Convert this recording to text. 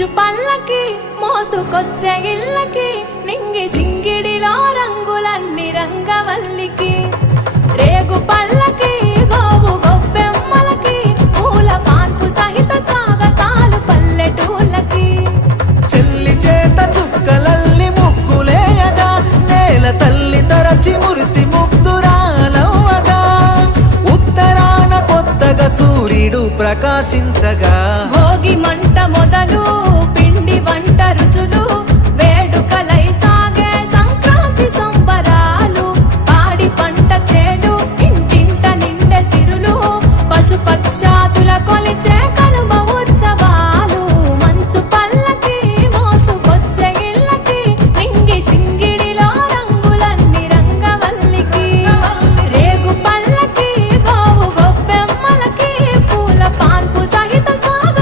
చిచ్చు పళ్ళకి మోసుకొచ్చే ఇళ్ళకి నింగి సింగిడిలో రంగులన్నీ రంగవల్లికి రేగు పళ్ళకి గోవు గొబ్బెమ్మలకి పూల పాన్పు సహిత స్వాగతాలు పల్లెటూళ్ళకి చెల్లి చేత చుక్కలల్లి ముగ్గులేయగా నేల తల్లి తరచి మురిసి ముగ్ధురాలవ్వగా ఉత్తరాన కొత్తగా సూర్యుడు ప్రకాశించగా